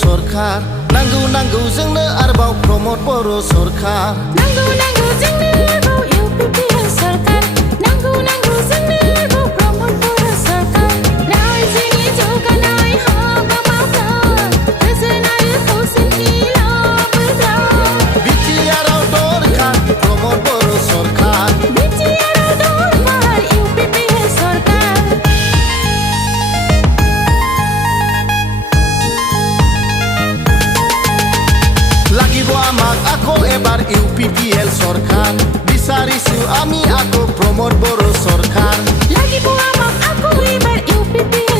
सरखार नांगौ नांगौ जोंनो आरोबाव प्रमद बर' सरखार नांगौ नांगौ जोंनो आरोबाव UPPL सरखार नांगौ नांगौ जोंनो आरोबाव प्रमद बर' सरखार रायजोनि जौगानाय हाबा मावग्रा गोजोन आरो खौसेथि लाबोग्रा BTR आव दरखार प्रमद बर' सरखार BTR आव दरखार UPPL सरखार লাগিব আমাক আকৌ এবাৰ UPPL सरखार বিচাৰিছো আমি আকৌ প্ৰমদ বৰ सरखार লাগিব আমাক আকৌ এবাৰ UPPL